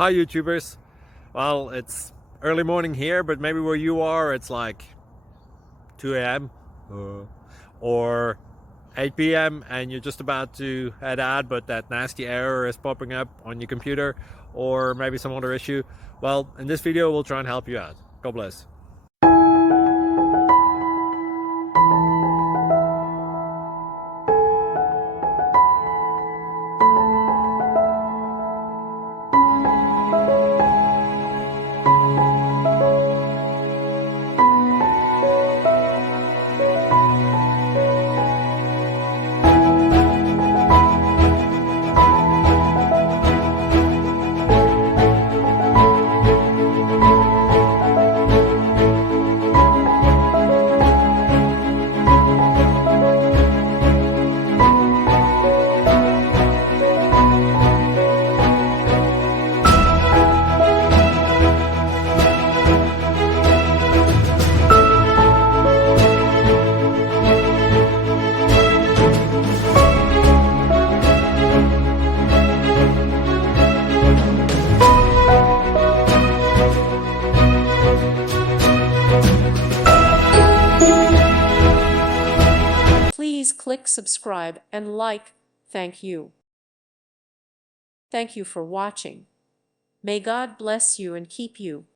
Hi YouTubers. Well, it's early morning here, but maybe where you are it's like 2 a.m. or 8 p.m. and you're just about to head out, but that nasty error is popping up on your computer, or maybe some other issue. Well, in this video we'll try and help you out. God bless. Please click subscribe and like. Thank you. Thank you for watching. May God bless you and keep you.